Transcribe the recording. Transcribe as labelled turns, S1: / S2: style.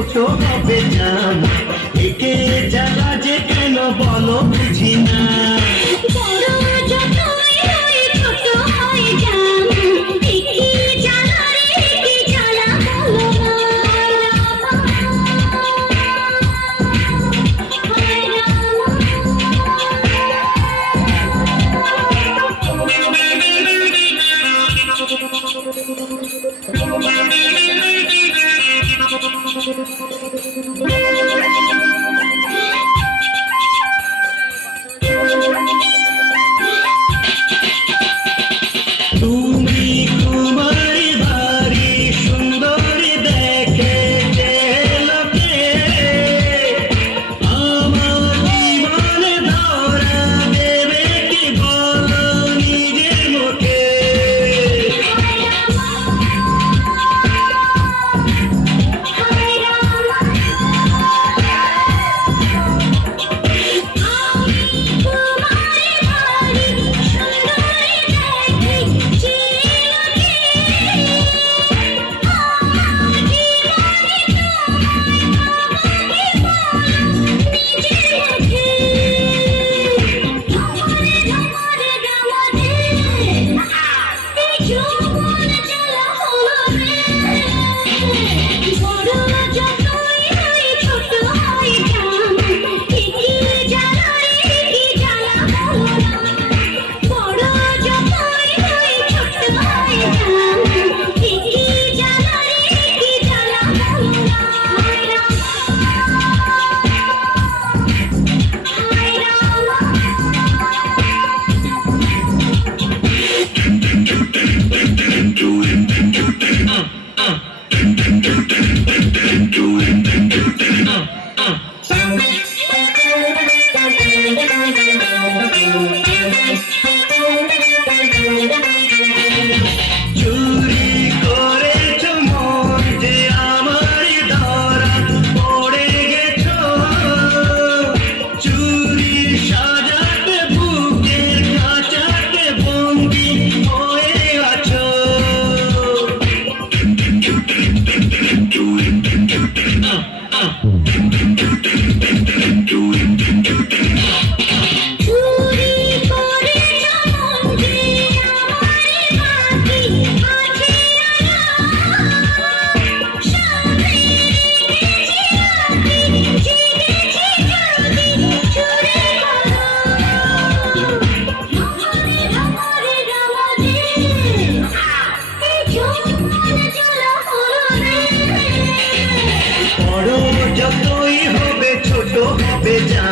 S1: ছোট হবে জানা? একে যারা যে কেন বলো বুঝি না। Thank you. বেজা